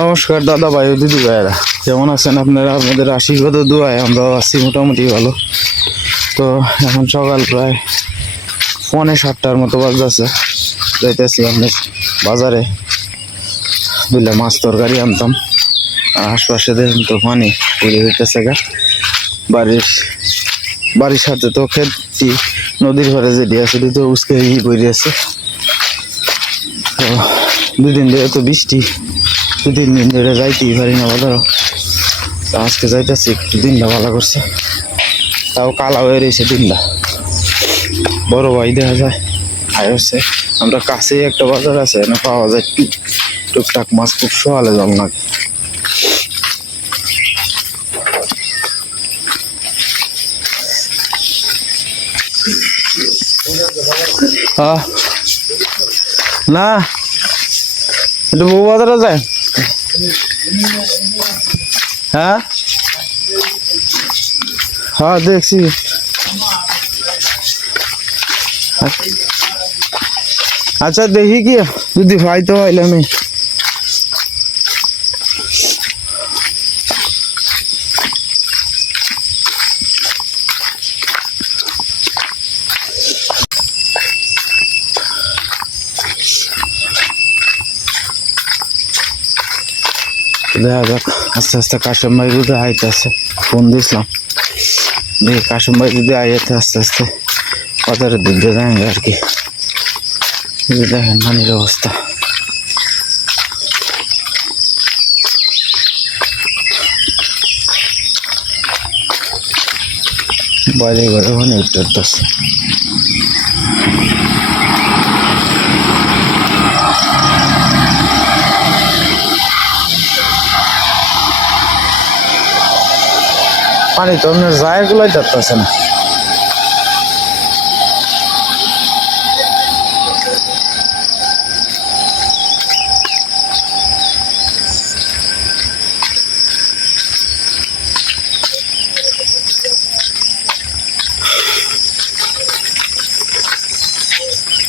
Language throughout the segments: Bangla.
নমস্কার, দাদা ভাই ও দিদি ভাইয়েরা। কেমন আছেন আপনারা? আপনাদের আশীর্বাদ দোয়ায় আমরা আছি মোটামুটি ভালো। তো এখন সকাল প্রায় পৌনে সাতটার মতো বাজতেছে। যাইতেছি আপনি বাজারে। বুঝলে মাছ তরকারি আনতাম। আশপাশে দেখুন তো পানি পড়ে হইতেছে গা। বাড়ির বাড়ির সাথে তো খেতি নদীর ঘরে যেটি আছে তো উস্কে ই পড়ে আছে তো দুদিন ধরে তো বৃষ্টি দু তিন দিন ধরে যাইতেই পারি না বলো। আজকে যাইতেছি একটু দিনটা ভালো করছে। তাও কালা হয়ে রয়েছে দিনটা। বড় ভাই দেখা যায় আয় হচ্ছে। আমরা কাছেই একটা বাজার আছে না পাওয়া যায় টুক টুকটাক মাছ খুব জল লাগে। আহ, না একটু বউ বাজারে যায়? হ্যাঁ? হ্যাঁ দেখছি। আচ্ছা দেখি কি যদি ভাই তো হইলে দেখা যাক। আস্তে আস্তে কাশেম ভাই যদি আইতেছে ফোন দিয়েছিলাম দেখি কাশেম ভাই যদি আইতে আস্তে আস্তে বাজারের দিক দিয়ে যাই আর কি। দেখেন পানির অবস্থা। বাইরে ঘরে ওখানে উঠতেছে। পানি তো আপনার জায়গাগুলোই যাচ্ছে না।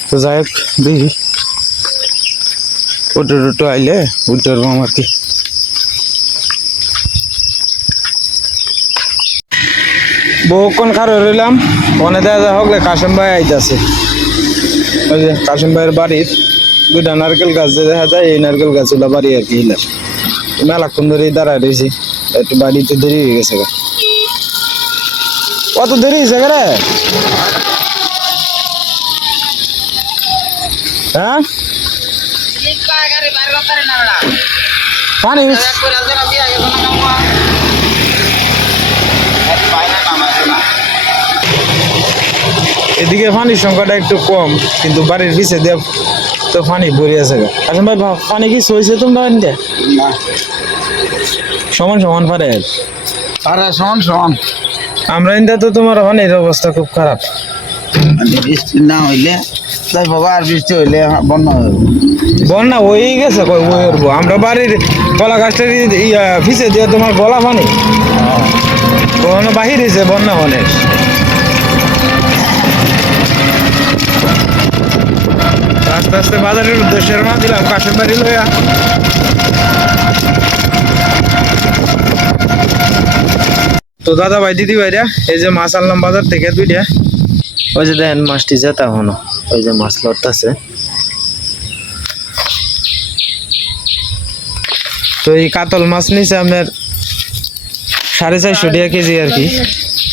তো যাই হোক, দেখি। ওটো টোটো আইলে উঠতে পারব আমার কি। বহুক্ষণ খারো রইলাম। মনে যা হকলে কাশেম ভাই আইতাছে। ওই যে কাশেম ভাইয়ের বাড়ির দুইটা নারকেল গাছ যে দেখা যায় এই নারকেল গাছগুলো বাড়ি আর কি হিলার মেলাক্ষণ ধরেই দাঁড়ায় রয়েছি একটু বাড়িতে দেরি হয়ে গেছে গা। কত দেরি হয়েছে গা রে? হ্যাঁ? পানি এদিকে পানির সংখ্যাটা একটু কম কিন্তু বাড়ির পিছে দিয়ে তো পানি ভরে আছে আচ্ছা ভাই পানি কি সইছে তোমরা এনতে? সমান সমান পারে আরে। শোন শোন আমরা এনতে তো তোমার পানির অবস্থা খুব খারাপ। বৃষ্টি না হইলে তাই বাবা আর বৃষ্টি হইলে বন্যা হয়ে বন্যা হয়ে গেছে কই ওই আমরা বাড়ির কলা গাছটার ফিসে দিয়ে তোমার গলা পানি। বন্যা বাহির হয়েছে বন্যা অনেক আস্তে আস্তে বাজারের উদ্দেশ্যে রওনা দিলাম কাশের বাড়ি লইয়া। তো দাদা ভাই দিদি ভাইরা এই যে মাছ আনলাম বাজার থেকে দুইটা। ওই যে দেখেন মাছটি জেতা হনো ওই যে মাছ লড়তাছে। তো এই কাতল মাছ নিছে আপনার সাড়ে চারশো টাকা কেজি আর কি।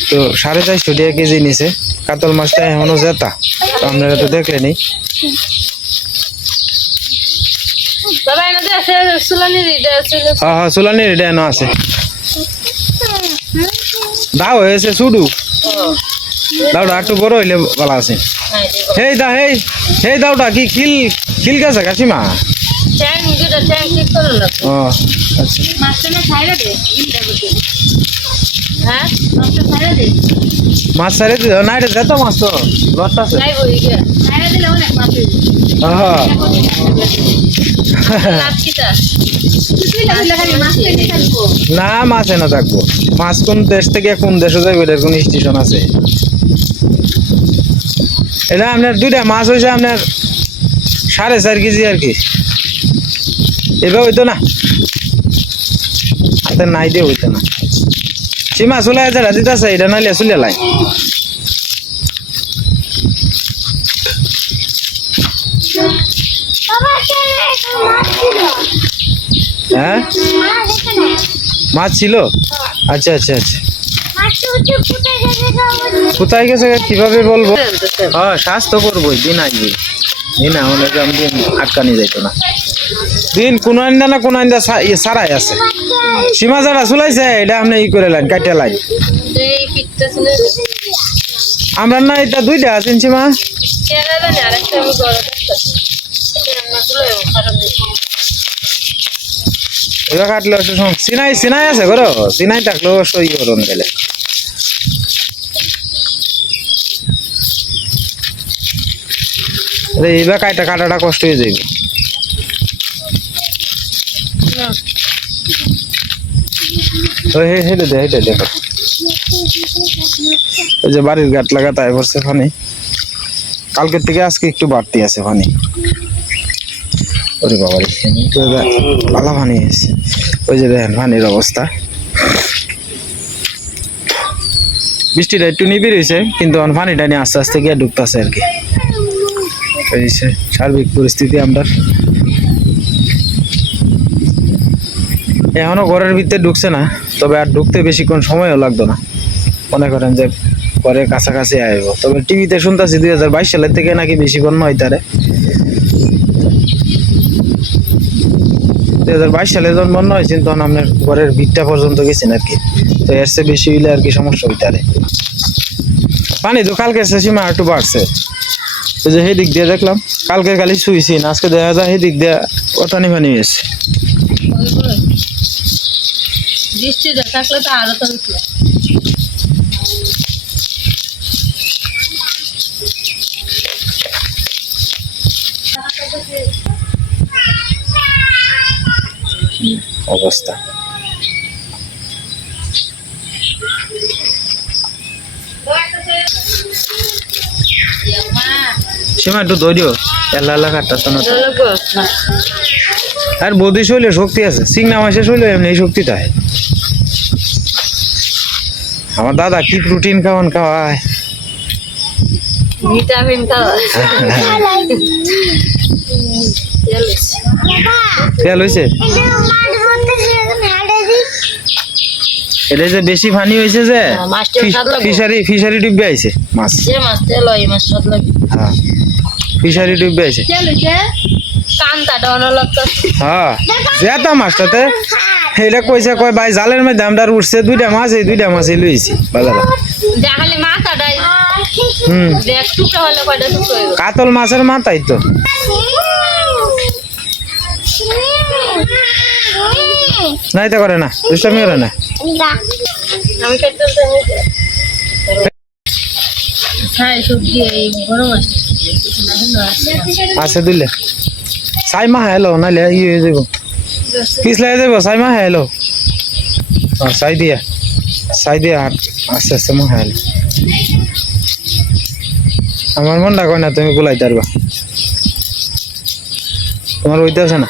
তো সাড়ে চারশো টাকা কেজি নিছে। কাতল মাছটা এখনও জেতা। তো আপনারা তো দেখলেনি হ্যাঁ হ্যাঁ চুলানি রেডি এনে আছে। দাও হয়েছে শুধু দাওটা একটু বড় হইলে ভালো আছে। হেই দা হেই হেই দাওটা কি খিল খিল গেছে কাশিমা? ও আচ্ছা মাছটা না ছাইরা দে হ্যাঁ মাছটা ছাইরা দে মাছ সারে দিও? না এটা যেত মাছ তো। লটটা আছে। যাই দিলে হ্যাঁ না মাছ এনে থাকব। মাছ কোন দেশ থেকে কোন দেশে যাবে এটার কোন স্টেশন আছে। এটা আপনার দুইটা মাছ হয়েছে আপনার সাড়ে চার কেজি আর কি। এবার হইতো না। হাতে নাই দিয়ে হইতে না। সীমা চলে রাজিত আছে এটা নাইলে চলে লাই হ্যাঁ মাছ ছিল? আচ্ছা আচ্ছা আচ্ছা। কোথায় গেছে কীভাবে বলব? হ্যাঁ শ্বাস তো করবোই দিন আসবে দিন আমাদের আটকানি যাইতো না। দিন কোন আইন্দা না কোন আইন্দা ইয়ে সারাই আছে। সীমা যারা চলাইছে এটা আপনি ই করে লাইন কাটে লাইন। আমরা না, এটা দুইটা আছেন সীমা? আছে কাটাটা কষ্ট হয়ে হে- হেঁটে যে বাড়ির গাট লাগা তাই পড়ছে পানি কালকের থেকে আজকে একটু বাড়তি আছে পানি ওরে বাবা পালা এসে ওই যে দেখেন পানির অবস্থা। বৃষ্টিটা একটু নিবিড় হয়েছে, কিন্তু পানিটা নিয়ে আস্তে আস্তে গিয়ে ঢুকতেছে আর কি। সার্বিক পরিস্থিতি আমরা। এখনও ঘরের ভিতরে ঢুকছে না, তবে আর ঢুকতে বেশিক্ষণ সময়ও লাগতো না। মনে করেন যে ঘরের কাছাকাছি আইব। তবে টিভিতে শুনতেছি দুই হাজার বাইশ সালের থেকে নাকি বেশিক্ষণ নয় তারে দুই হাজার বাইশ সালে যখন বন্যা হয়েছিল তখন আপনার ঘরের ভিতটা পর্যন্ত গেছেন আর কি তো এর চেয়ে বেশি হইলে আর কি সমস্যা হইতে পারে পানি তো কালকে সীমা একটু বাড়ছে। ওই যে সেদিক দিয়ে দেখলাম কালকে খালি শুয়েছি না, আজকে দেখা যায় সেদিক দিয়ে অটানি পানি হয়েছে। বৃষ্টিতে থাকলে তো আরও তো অবস্থা। সীমা একটু দৌড়িও। কাটতেছ না। আর বৌদি শৈলে শক্তি আছে সিংনা মাসে শৈলে এমনি শক্তি থাকে আমার দাদা কি প্রোটিন খাওয়ান খাওয়ায়? ভিটামিন খাওয়া তেল। হয়েছে এটা যে বেশি পানি হয়েছে যে। ফিশারি ফিশারি ডুববে আইছে মাছ। মাছ তেল হয় মাছ স্বাদ লাগে। হ্যাঁ। ফিশারি ডুববে আইছে। তেল হইছে কান্তা হ্যাঁ। মাছটাতে এটা কইছে কয় ভাই জালের মধ্যে আমরা উঠছে দুইটা মাছ এই দুইটা মাছই লইছি। বাজারে। হুম। দেখ টুকরা হলে কয়টা টুকরো কাতল মাছের মাথাই তো। না এটা করে না দুষ্টামি করে না। তো হ্যাঁ আছে দিলে। চাই মাহ এলো নাইলে ই হয়ে যাব পিছলাই যাব চাই মাহ এলো ও চাই দিয়া চাই দিয়া আস্তে আস্তে মাহ এলো আমার মন কয় না, তুমি গুলাই পারবা তোমার ওইতে আছে না?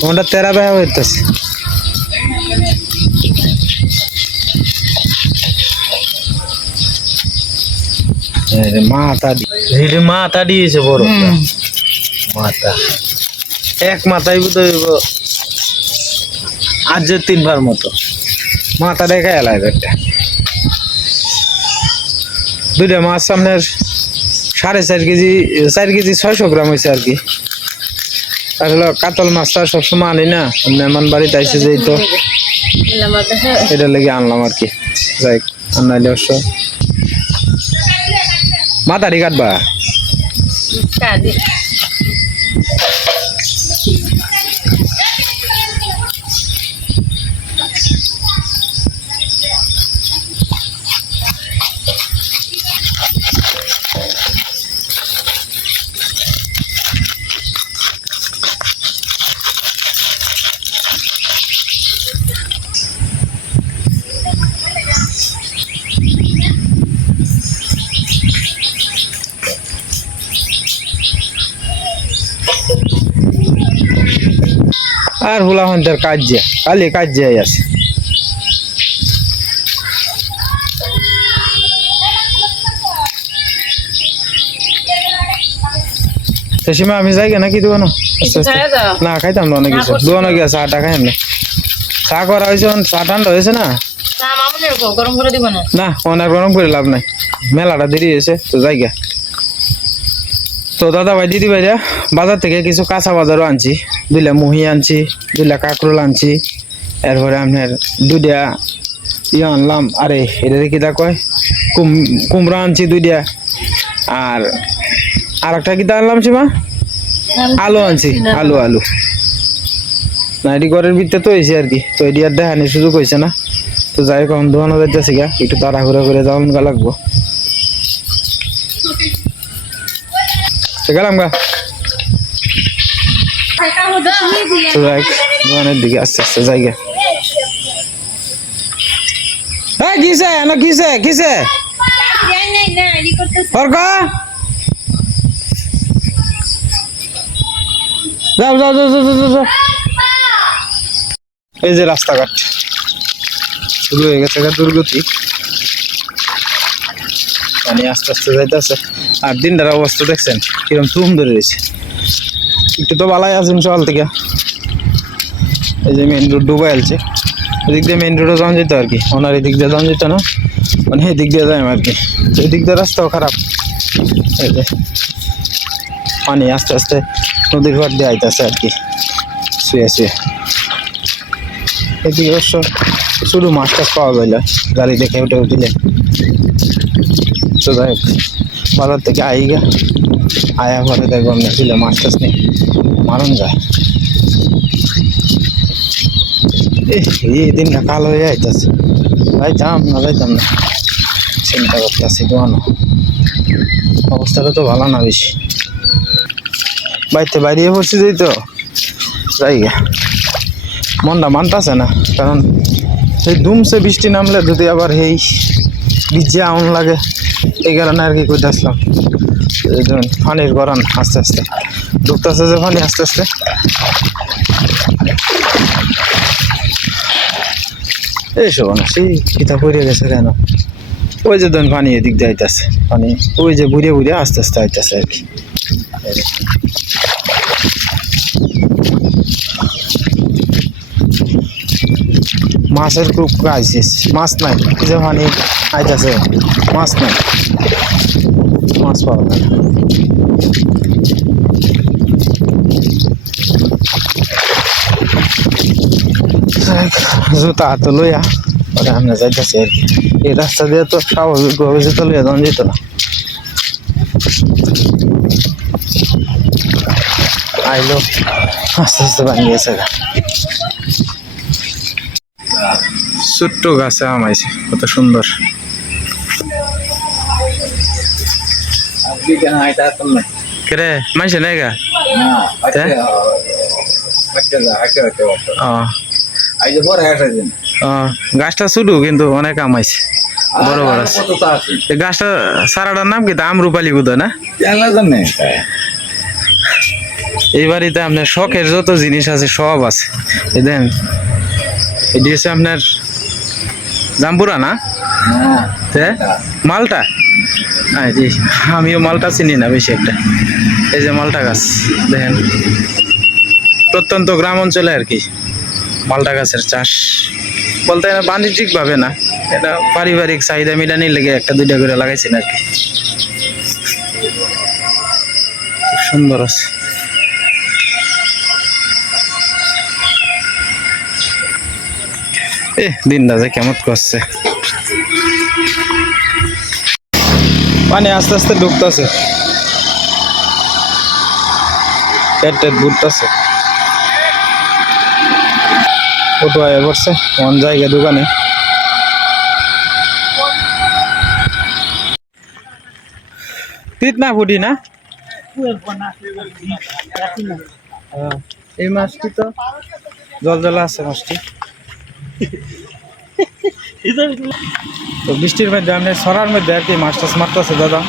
তোমারটা তেরা বেহা হইতেছে মাথা দি মাথা দিয়েছে বড়। মাথা। এক মাথায় বোধ আজ তিনবার মতো। মাথা দেখা এলাই একটা দুইটা মাছ সামনের সাড়ে চার কেজি চার কেজি ছয়শো গ্রাম হয়েছে আর কি। আসলে কাতল মাছটা সবসময় আনি না মেহমান বাড়িতে আইসে যেই তো এটা লেগে আনলাম আর কি। যাই আনাইলে অবশ্য মাথারি কাটবা কাদি আর হুলা হন্তার কাজ যে কালি কাজ যে আছে তো সীমা আমি যাই নাকি দোকানো কিছু খাইয়া দাও না খাইতাম না অনেক কিছু দোকানো গিয়ে চা টা খাই না চা করা হয়েছে এখন চা ঠান্ডা হয়েছে না না মামুনের গো, গরম করে দিব না না অনেক গরম করে লাভ নাই মেলাটা দেরি হয়েছে তো যাই গিয়া তো দাদা ভাই দিদি ভাইরা বাজার থেকে কিছু কাঁচা বাজারও আনছি দুইলা মুহি আনছি দুইলা কাঁকরোল আনছি। এরপরে আপনার দুইটা ইয়ে আনলাম। আরে, এটা দেখি তা কয়? কুম, কুমড়া আনছি দুইটা। আর আর একটা কিতা আনলাম সীমা? আলু আনছি, আলু আলু। না, এটি ঘরের ভিতরে তো হয়েছে আর কি। তো এটি আর দেখানি সুযোগ হয়েছে না। তো যাই হোক দোকানো যাইতেছি গা। একটু তাড়াহুড়া করে যাওয়ান গা লাগবো গেলাম গা। তো যাই দোকানের দিকে আস্তে আস্তে যাই গা হ্যাঁ কিসে কিসে? কিসে? যাও যাও যাও যাও, যাও, যাও, যাও। এই যে রাস্তাঘাট। শুরু হয়ে গেছে দুর্গতি। পানি আস্তে আস্তে যাইতেছে। আর দিনটার অবস্থা দেখছেন? কীরকম তুম ধরে রয়েছে। একটু তো বালাই আছেন সকাল থেকে। এই যে মেন রোড ডুবাই আলছে এদিক দিয়ে মেন রোডে যাওয়া যেত আর কি ওনার এদিক দিয়ে যাওয়া যেত না। মানে এদিক দিয়ে যাই আর কি এদিক দিয়ে রাস্তাও খারাপ। এই যে পানি আস্তে আস্তে নদীর ঘর দিয়ে আইতেছে আর কি শুয়ে শুয়ে। এদিকে অবশ্য শুধু মাছ টাছ পাওয়া না। গাড়ি দেখে উঠে উঠিলে। তো যাই হোক, বাজার থেকে আই গা আয়া পরে দেখব আমি ছিল মাছ টাছ নেই মারণ যায়। এই দিনটা কালো হয়ে যাইতেছে যাইতাম না যাইতাম না। চিন্তা করতেছি দোয়ানো অবস্থাটা তো ভালো না বেশি। বাড়িতে বাইরে পড়ছি যাই তো। যাই মনটা মানতাছে না, কারণ এই ধুমসে বৃষ্টি নামলে যদি আবার সেই ভিজে আউন লাগে, এই কারণে আর কি করতে আসলাম ধরুন, পানির গরম আস্তে আস্তে। ঢুকতেছে যে পানি আস্তে আস্তে। এইসব সেই কিতা পড়ে গেছে কেন? ওই যে ধরুন, পানি এদিক দিয়ে আইতাছে। পানি, ওই যে বুড়ে বুড়ে আস্তে আস্তে আইতাছে আর কি। মাছের খুব ক্রাইসিস মাছ নাই। যে পানি আইতাছে, মাছ নাই। মাছ পাওয়া যায়। জুতা হাতে লইয়া ওটা আমরা যাইতেছি আর কি। এই রাস্তা দিয়ে তো স্বাভাবিকভাবে জুতা লইয়া যাওয়া যেত না। আইলো, আস্তে আস্তে ভাঙি গেছে ও, গাছটা ছোটো কিন্তু অনেক আম আইছে বড় বড় আছে। এই গাছটা সারাটার নাম কি আম রূপালী বুধ না? এই বাড়িতে আপনার শখের যত জিনিস আছে সব আছে। এই দেন এটি হচ্ছে আপনার জাম্বুরা না? তে? মালটা? না আমিও মালটা চিনি না বেশি একটা। এই যে মালটা গাছ, দেখেন। প্রত্যন্ত গ্রাম অঞ্চলে আর কি মালটা গাছের চাষ। বলতে না বাণিজ্যিক ভাবে না, এটা পারিবারিক চাহিদা মিলানির লেগে একটা দুইটা করে লাগাইছেন আর কি। সুন্দর আছে। এ দিনটা যে কেমন করছে? পানি আস্তে আস্তে ঢুকতেছে। পেট টেট ঘুরতেছে। টোটো আয় পড়ছে কোন জায়গায় দোকানে তিত না ফুটি না? এই মাছটি তো জল জলা আছে মাছটি। তো বৃষ্টির মধ্যে আপনি সরার মধ্যে আর কি মাছ টাছ মারতেছে দাদা?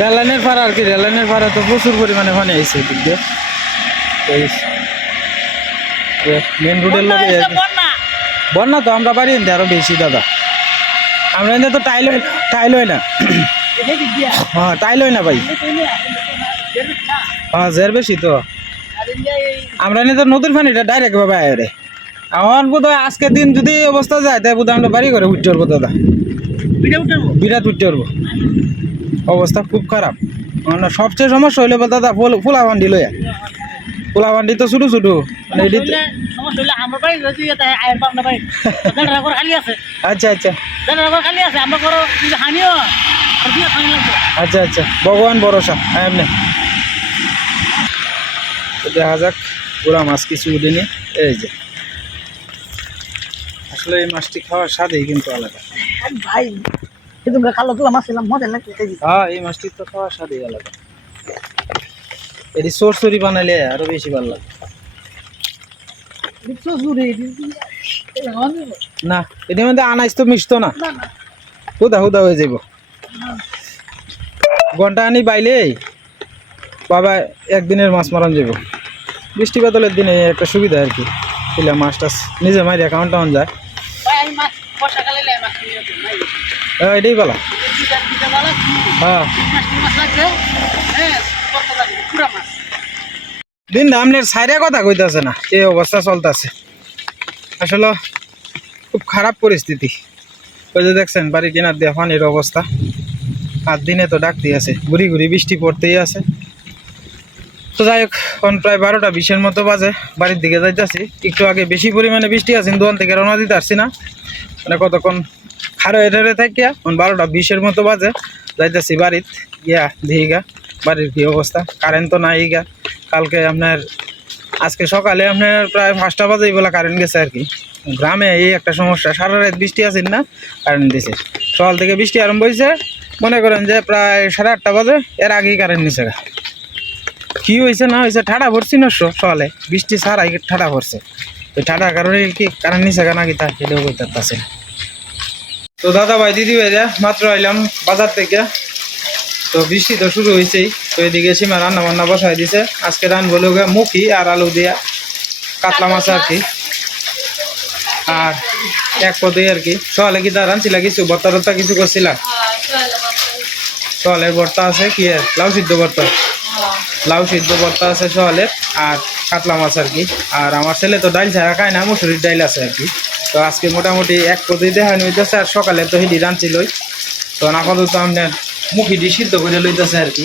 রেললাইনের ফাড়া আর কি রেললাইনের ফাড়া তো প্রচুর পরিমাণে পানি আইছে এদিক। দিয়ে মেন রোডের লগে বন্যা। তো আমরা বাড়ি এনতে আরও বেশি দাদা। আমরা এনতে তো টাইল টাইল হয় না। হ্যাঁ টাইল হয় না ভাই। হ্যাঁ জের বেশি তো। আমরা এনে তো নদীর পানিটা ডাইরেক্ট ভাবে আয় রে। আমার বোধ হয় আজকের দিন যদি অবস্থা যায় তাই বোধ আমরা বাড়ি করে উঠতে পারব দাদা। বিরাট উঠতে পারব? অবস্থা খুব খারাপ। মানে সবচেয়ে সমস্যা হইলে বল দাদা ফুল ফুলা বান্ডি লইয়া। বান্ডি তো ছোটো ছোটো মানে খালি আছে। আচ্ছা আচ্ছা। আচ্ছা আচ্ছা। ভগবান ভরসা এমনি দেখা যাক পুরা মাছ কিছু উঠেনি। এই যে। আসলে এই মাছটি খাওয়ার স্বাদেই কিন্তু আলাদা। ভাই কিন্তু কালো তুলা মাছ ছিলাম মজা লাগছে খাইছি হ্যাঁ এই মাছটি তো খাওয়ার স্বাদেই আলাদা। এটি সরসরি বানাইলে আরও বেশি ভালো লাগে। না এটির মধ্যে আনাইস তো মিশতো না। হুদা হুদা হয়ে যাব ঘণ্টা আনি বাইলে বাবা একদিনের মাছ মারান যাব বৃষ্টি বাদলের দিনে একটা সুবিধা আর কি। এলে মাছ টাছ নিজে মারিয়া কাউন্ট টাউন যায়। হ্যাঁ এটাই বলা হ্যাঁ। দিন আপনার সাইডে কথা কইতাছে না এই অবস্থা চলতেছে। আসলে খুব খারাপ পরিস্থিতি। ওই যে দেখছেন, বাড়ি কেনার দিয়ে পানির অবস্থা। আর দিনে তো ডাকতেই আছে, ঘুরি ঘুরি বৃষ্টি পড়তেই আছে। তো যাই হোক, এখন প্রায় বারোটা বিশের মতো বাজে, বাড়ির দিকে যাইতেছি। একটু আগে বেশি পরিমাণে বৃষ্টি আছে দোকান থেকে রওনা দিতে পারছি না। মানে কতক্ষণ খারো এটারে থাকিয়া, এখন বারোটা বিশের মতো বাজে, যাইতেছি বাড়িত, গিয়া দিঘা বাড়ির কি অবস্থা? কারেন্ট তো নাই গা। কালকে আপনার, আজকে সকালে আপনার প্রায় পাঁচটা বাজে বলে কারেন্ট গেছে আর কি। গ্রামে এই একটা সমস্যা, সারা রাত বৃষ্টি আছে না? কারেন্ট দিছে। সকাল থেকে বৃষ্টি আরম্ভ হয়েছে মনে করেন যে প্রায় সাড়ে আটটা বাজে, এর আগেই কারেন্ট নিছে গা। কি হয়েছে না হয়েছে ঠাডা ভরছি না সকালে। বৃষ্টি ছাড়াই ঠাডা ভরছে ওই ঠাডার কারণে কি কারেন্ট নিছে গা নাকি তা সেটাও বলতে পারছে। তো দাদা ভাই দিদি ভাইরা মাত্র আইলাম বাজার থেকে। তো বৃষ্টি তো শুরু হয়েছেই। তো এদিকে সীমা রান্না বান্না বসাই দিছে। আজকে রান বলে মুখি আর আলু দিয়া কাতলা মাছ আর কি। আর এক পদে আর কি। সকালে কি তার রানছিলা কিছু? ভর্তা টর্তা কিছু করছিলা? সকালের ভর্তা আছে কি আর লাউ সিদ্ধ ভর্তা। লাউ সিদ্ধ ভর্তা আছে সকালের আর কাতলা মাছ আর কি। আর আমার ছেলে তো ডাইল ছাড়া খায় না, মুসুরির ডাইল আছে আর কি। তো আজকে মোটামুটি এক পদে দেখানো হইতেছে আর সকালে তো হিডি রানছিলই তো আপাতত আপনার মুখিটি সিদ্ধ করে লইতেছে আর কি।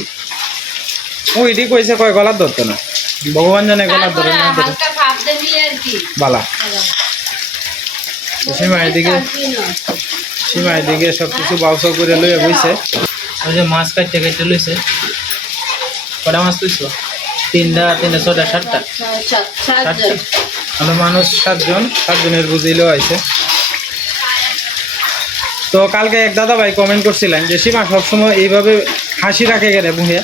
মুখিটি কইছে কয় গলার ধরতো না? ভগবান জানে গলার ধরে। না ধরে বালা। সীমা এদিকে সীমা এদিকে সব কিছু বাউসাও করে লইয়া বইছে। ওই যে মাছ কাটতে কাটতে লইছে। কটা মাছ লইছো? তিনটা তিনটা ছটা সাতটা? সাতটা। মানুষ সাতজন সাতজনের বুঝিলেও আইছে। তো কালকে এক দাদা ভাই কমেন্ট করছিলেন যে, সীমা সবসময় এইভাবে হাসি রাখে গেলে মুখে?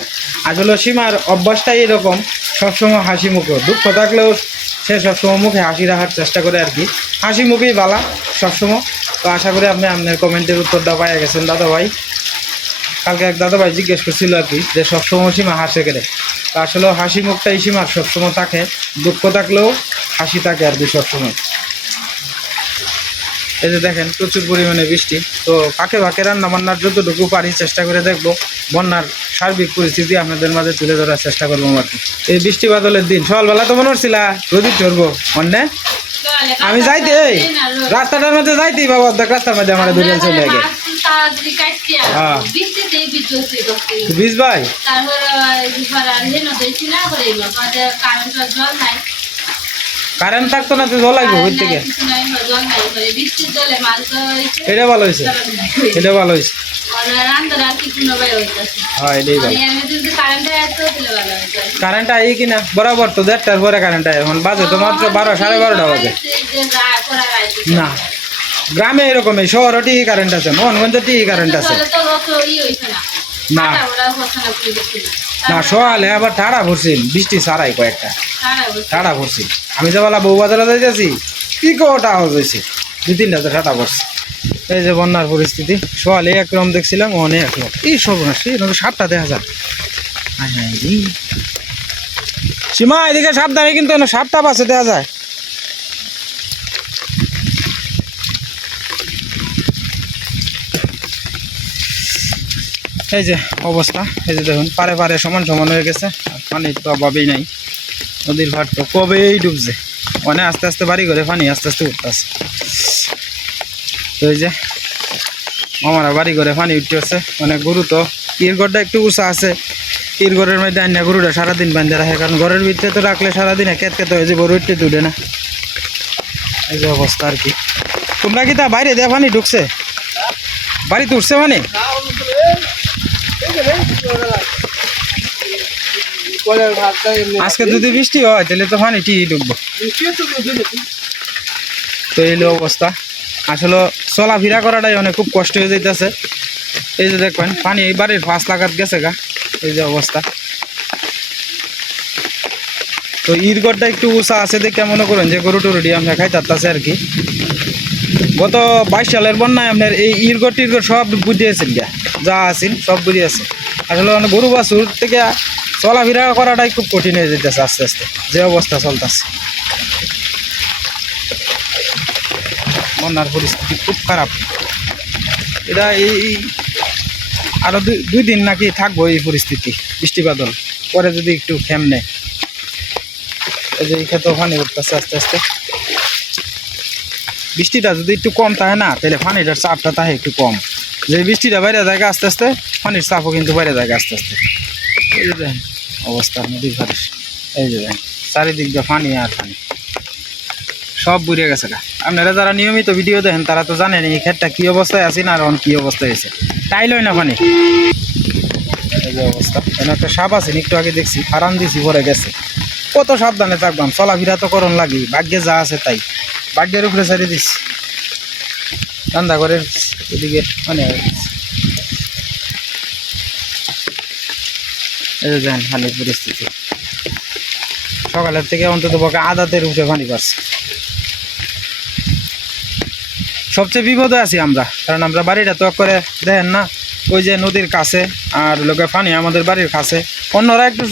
আসলে সীমার অভ্যাসটাই এরকম, সবসময় হাসি মুখে। দুঃখ থাকলেও সে সবসময় মুখে হাসি রাখার চেষ্টা করে আর কি। হাসি মুখেই বালা সবসময়। তো আশা করি আপনি আপনার কমেন্টের উত্তরটা পাইয়া গেছেন দাদা ভাই কালকে এক দাদা ভাই জিজ্ঞেস করছিল আর কি, যে সবসময় সীমা হাসে গেলে তো আসলে হাসি মুখটাই সীমার সবসময় থাকে, দুঃখ থাকলেও হাসি থাকে আর কি সবসময়। এই যে দেখেন, প্রচুর পরিমাণে বৃষ্টি। তো ফাঁকে ফাঁকে রান্না বান্নার যতটুকু পারি চেষ্টা করে দেখব, বন্যার সার্বিক পরিস্থিতি আপনাদের মাঝে তুলে ধরার চেষ্টা করব আর কি। এই বৃষ্টি বাদলের দিন, সকালবেলা তো মনে হচ্ছিল রোদি চড়বো, অন্যে? আমি যাইতে রাস্তাটার মধ্যে যাইতেই বাবা, অর্ধেক রাস্তার মধ্যে আমার দূরে চলে তাড়াতাড়ি হ্যাঁ। বিশ ভাই? কারেন্ট থাকতো না তো জল লাগবে ওই থেকে এটা ভালো হয়েছে। এটা ভালো হয়েছে। হ্যাঁ কারেন্ট আই কিনা? বরাবর তো দেড়টার পরে কারেন্ট আয়। এখন বাজে তো মাত্র বারো সাড়ে বারোটা বাজে। না। গ্রামে শহরও কারেন্ট আছে মোহনগঞ্জে টিই কারেন্ট আছে। না। না। সকালে আবার ঠাড়া ভরছিল বৃষ্টি ছাড়াই কয়েকটা। ঠাড়া ভরছিল আমি যে বলা বউ বাজারে যাইতেছি কি কটা আওয়াজ হয়েছে দু তিনটা তো ঠাটা ভরছে এই যে বন্যার পরিস্থিতি সকালে একরকম দেখছিলাম অনেক একরকম এই সব না সেই সাপটা দেখা যায় রে। সীমা এদিকে সাবধানে কিন্তু সাতটা সাপটা পাশে দেওয়া যায়। এই যে অবস্থা, এই যে দেখুন, পারে পারে সমান সমান হয়ে গেছে পানির তো অভাবেই নাই। নদীর ভাট তো কবেই ডুবছে। মানে আস্তে আস্তে বাড়ি করে পানি আস্তে আস্তে উঠতেছে। তো এই যে মামারা বাড়ি করে পানি উঠতেছে মানে গরু তো ইরগড়টা একটু উঁচা আছে। ইরগড়ের মধ্যে আন্যা গরুটা সারাদিন বান্ধে রাখে, কারণ ঘরের ভিতরে তো রাখলে সারাদিন কেত কেতে হয়ে যে গরু উঠতে তুলে না। এই যে অবস্থা আর কি। তোমরা কি তা বাইরে দেওয়া পানি ঢুকছে? বাড়িতে উঠছে মানে আজকে যদি বৃষ্টি হয়, তাহলে তো পানি ঠিকই ঢুকবো তো এই অবস্থা। আসলে চলাফেরা করাটাই অনেক খুব কষ্ট হয়ে যাইতেছে। এই যে দেখবেন, পানি এই বাড়ির ফাঁস লাগাত গেছে গা। এই যে অবস্থা। তো ইরগড়টা একটু উঁচা আছে দেখে মনে করেন যে গরু টরু টরুটি আমরা খাই তারতাছে আর কি। গত বাইশ সালের বন্যায় আপনার এই ইরগড় টিরগড় সব বুঝিয়েছেন গা। যা আছেন সব বুঝে আছে আসলে মানে গরু বাছুর থেকে চলাফেরা করাটাই খুব কঠিন হয়ে যেতেছে আস্তে আস্তে, যে অবস্থা চলতেছে। বন্যার পরিস্থিতি খুব খারাপ। এটা এই আরও দুই দিন নাকি থাকব এই পরিস্থিতি, বৃষ্টি বাদল। পরে যদি একটু খেম নেয়। এই ক্ষেত্রে পানি উঠতেছে আস্তে আস্তে। বৃষ্টিটা যদি একটু কম থাকে না, তাহলে পানিটার চাপটা থাকে একটু কম। যে বৃষ্টিটা বাইরে জায়গা আস্তে আস্তে, পানির চাপও কিন্তু বাইরে জায়গা আস্তে আস্তে। এই যে অবস্থা নদীর ঘাটের এই যে চারিদিক দিয়ে পানি আর পানি। সব বুড়িয়ে গেছে গা। আপনারা যারা নিয়মিত ভিডিও দেখেন, তারা তো জানেন এই ক্ষেতটা কী অবস্থায় আছে না আর কী অবস্থায় আছে। তাই লয় না পানি। এই যে অবস্থা। এখানে একটা সাপ আছে, একটু আগে দেখছি হারান দিছি ভরে গেছে। কত সাবধানে থাকবাম, চলাফেরা তো করণ লাগি, ভাগ্যে যা আছে তাই। ভাগ্যের উপরে ছাড়িয়ে দিচ্ছি রান্না ঘরের এদিকে মানে দেখেন পানির পরিস্থিতি। সকালের থেকে অন্তত পক্ষে আদাতের উপরে পানি পাচ্ছে সবচেয়ে বিপদে আছি আমরা, কারণ আমরা বাড়িটা তো করে দেখেন না, ওই যে নদীর কাছে আর লোকের পানি আমাদের বাড়ির কাছে। অন্যরা একটু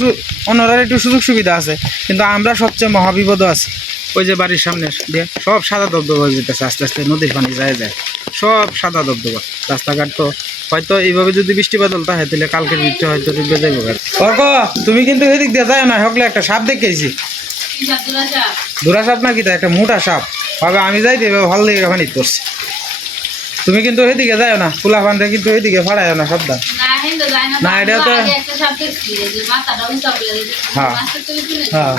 অন্যরা একটু সুযোগ সুবিধা আছে, কিন্তু আমরা সবচেয়ে মহাবিপদ আছি। ওই যে বাড়ির সামনে দিয়ে সব সাদা দবদবা হয়ে যেতেছে, আস্তে আস্তে নদীর পানি যায় যায়। সব সাদা দবদবা রাস্তাঘাট তো হয়তো এইভাবে যদি বৃষ্টি বাদল থাকে তাহলে কালকের বৃষ্টি হয়তো ডুবে যাইব তুমি কিন্তু এদিক দিয়ে যায় না হকলে একটা সাপ দেখেছি দুরা সাপ নাকি তা? একটা মোটা সাপ। ভাবে আমি যাই দেবে ভালো লেগে পানি পড়ছে তুমি কিন্তু ওইদিকে যাও না ফুলা ফান্ডে কিন্তু ওইদিকে ফাড়ায় না সাবধান। না, এটা তো- হ্যাঁ। হ্যাঁ।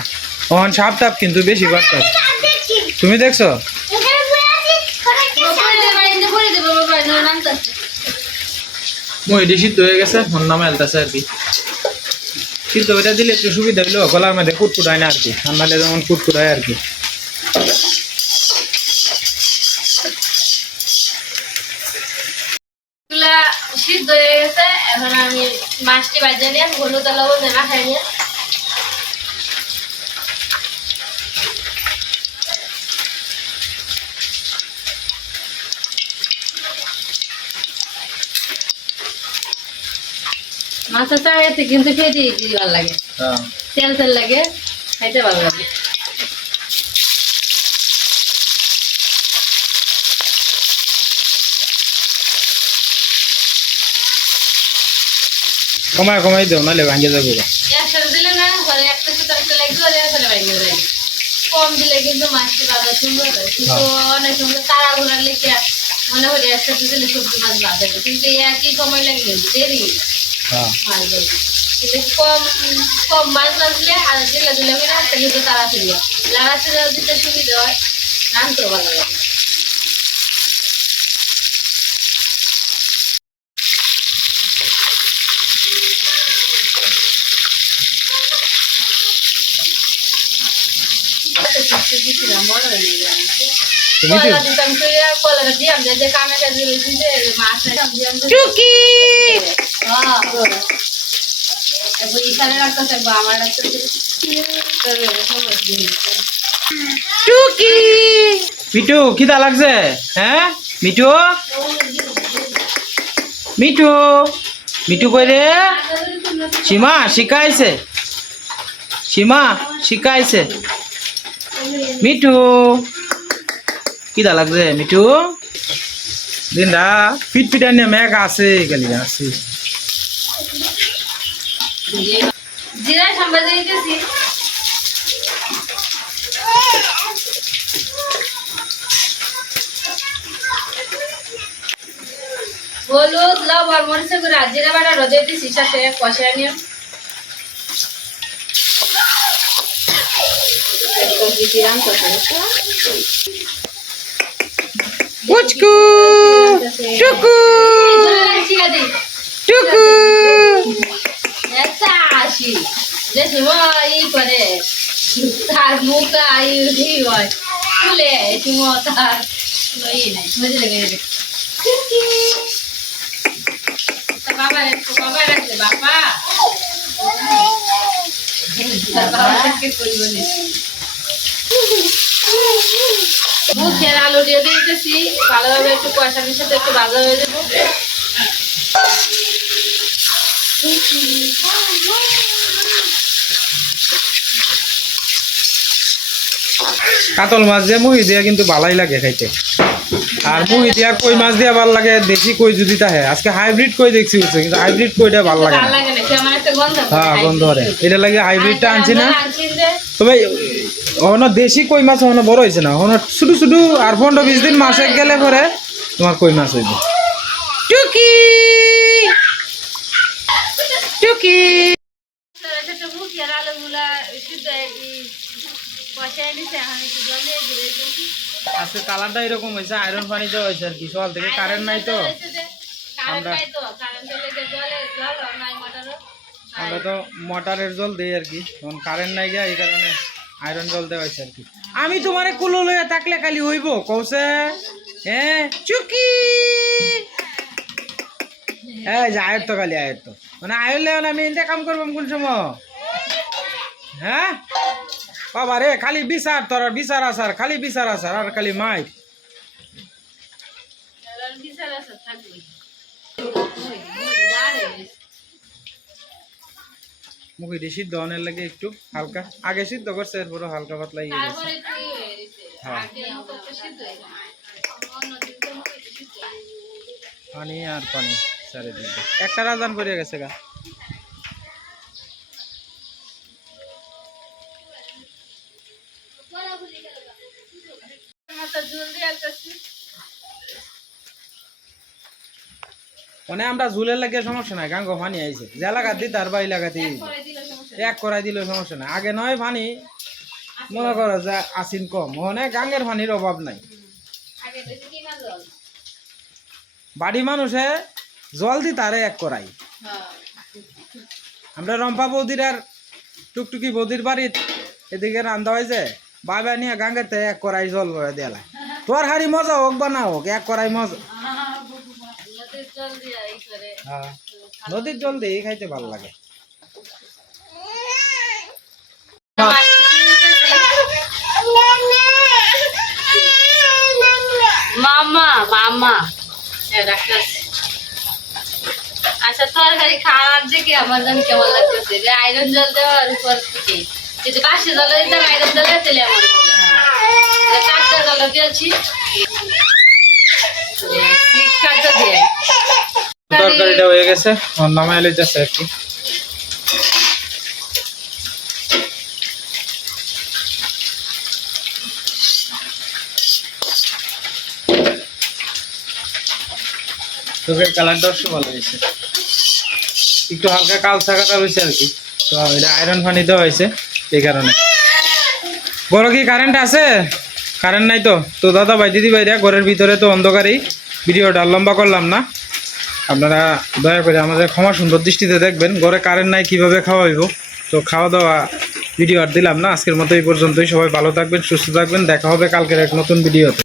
সাপ টাপ কিন্তু বেশি বাড়তে তুমি দেখছ? মই সিদ্ধ হয়ে গেছে মন নামে আলতাছে আর কি। সিদ্ধ ওইটা দিলে একটু সুবিধা হইল, গলার মধ্যে কুটকুটায় না আর কি ঠান্ডালে যেমন কুটকুটায় আর কি। সিদ্ধ হয়ে গেছে, এখন আমি মাছটি বাজারে হলুদ লবণ মাখাই নিয়ে। মাছের চাইতে কিন্তু খেতে ভালো লাগে। হ্যাঁ। তেল তেল লাগে খাইতে ভালো লাগে। কমায় কমাই দেও নাহলে ভাঙে যাব গা। একসাথে দিলে না ঘরে একটা সাথে একটা লাগবে আর একসাথে বাইরে লাগে কম দিলে কিন্তু মাছটি ভালো সুন্দর হয় কিন্তু অনেক সুন্দর তারা ঘোরার লেগে মনে করি একসাথে দিলে সবজি মাছ ভালো হবে কিন্তু এই একই সময় লাগবে দেরি। হ্যাঁ। কম কম মাছ আসলে আর দিলে দিলে আমি রাখতে কিন্তু তাড়াতাড়ি হয়। লাড়াতে দিতে সুবিধা হয় রাখতেও ভালো লাগে মনে হয় তুমি কি কলা দিতাম কইরা কলাটা দিয়াম যে যে কামে কাজে হইছে যে মাছ দিতাম দিয়াম টুকি টুকি মিঠু খিদা লাগছে? হ্যাঁ? মিঠু? মিঠু? মিঠু কই রে? সীমা শিখাইছে। সীমা শিখাইছে। মিঠু? কিদা লাগছে, মিঠু? দিনদা পিট পিটানি মেঘ আছে গেলি আছে। হলুদ, লবণ, মরিচের গুঁড়া, জিরা বাটা রোদে দিছি সাথে কষা নিয়ে পুচকু টুকু টুকু তার মুখ হয় ফুলে তার বাবা বাবা রাখছে বাবা? বাবাকে করব নি মুখের আলু দিয়ে দিতেছি। ভালোভাবে একটু কষানোর সাথে একটু ভাজা হয়ে যাব। কাতল মাছ দিয়ে মুহি দিয়া কিন্তু ভালাই লাগে খাইতে। আর মুহি দিয়া কই মাছ দিয়া ভালো লাগে দেশি কই যদি তাহে। আজকে হাইব্রিড কই দেখছি হচ্ছে কিন্তু হাইব্রিড কইটা ভালো লাগে ভালো না। লাগে না কেমন একটা গন্ধ করে হ্যাঁ। বন্ধ করে এটা লাগে হাইব্রিডটা আনছি না। তবে ওখানে দেশি কই মাছ ওখানে বড় হয়েছে না। ওখানে শুধু শুধু আর পনেরো বিশ দিন মাসে গেলে পরে তোমার কই মাছ হইবে। টুকি! টুকি! ছোট ছোট আজকে কালারটা এরকম হয়েছে আয়রন পানি দেওয়া হয়েছে আর কি সকাল থেকে কারেন্ট নাই তো। আমরা- তো। আমরা তো মোটরের জল দিই আর কি তখন কারেন্ট নাই গিয়া এই কারণে আয়রন জল দেওয়া হয়েছে আর কি। আমি তোমারে কুলো লইয়া থাকলে খালি হইব কৌছে হ্যাঁ চুকি! এই যে আয়ত্ত খালি আয়ত্ত মানে আয়লে আমি এনতে কাম করবাম কোন সময়। হ্যাঁ বাবা রে খালি বিচার তোর বিচার আসার খালি বিচার আসার আর খালি মাইক এবার বিছার আছে, মুখে দিয়ে সিদ্ধ অনেক লাগে একটু হালকা। আগে সিদ্ধ করছে এরপরে হালকা পাতলা ইয়ে গেছে। হয়ে। পানি আর পানি চারিদিকে একটা রাজান পড়ে গেছে গা। মতো ঝোল দিয়ে আলতাছি। মানে আমরা ঝুলের লাগে সমস্যা নাই গাঙ্গ পানি আইছে। যে এলাকাত দিতে আর বা এলাকাতে এক করাই দিলে সমস্যা নাই। আগে নয় পানি মনে করো যে আসিন কম। মানে গাঙ্গের পানির অভাব নাই। বাড়ি মানুষে জল দি তারে এক করাই হ্যাঁ। আমরা রম্পা বৌদির আর টুকটুকি বৌদির বাড়ির এদিকে রান্ধা হয়েছে বাবা নিয়ে গাঙ্গেতে এক করাই জল করে দেলা তোর হারি মজা হোক বা না হোক এক করাই মজা। হ্যাঁ। নদীর জল দিয়ে খাইতে ভালো লাগে। মামা মামা। আচ্ছা তরকারি খাওয়ার দেখে আমার যেন কেমন লাগতেছে? যে আয়রন জল দেওয়ার উপর থেকে যদি বাসি জল দিতাম আয়রন জল তাহলে আমার জল দিয়েছি কাটতে দিয়ে তরকারিটা হয়ে গেছে। নামাই লইতেছে আর কি। তরকারি কালারটা অবশ্য ভালো হয়েছে। একটু হালকা কাল থাকাটা রয়েছে আর কি। তো এটা আয়রন পানি দেওয়া হয়েছে, এই কারণে। বড় কি কারেন্ট আছে? কারেন্ট নাই তো। তো দাদা ভাই দিদি ভাইরা ঘরের ভিতরে তো অন্ধকারেই। ভিডিওটা লম্বা করলাম না। আপনারা দয়া করে আমাদের ক্ষমা সুন্দর দৃষ্টিতে দেখবেন। ঘরে কারেন্ট নাই, কীভাবে খাওয়াইব? তো খাওয়া দাওয়া ভিডিও আর দিলাম না। আজকের মতো এই পর্যন্তই। সবাই ভালো থাকবেন, সুস্থ থাকবেন। দেখা হবে কালকের এক নতুন ভিডিওতে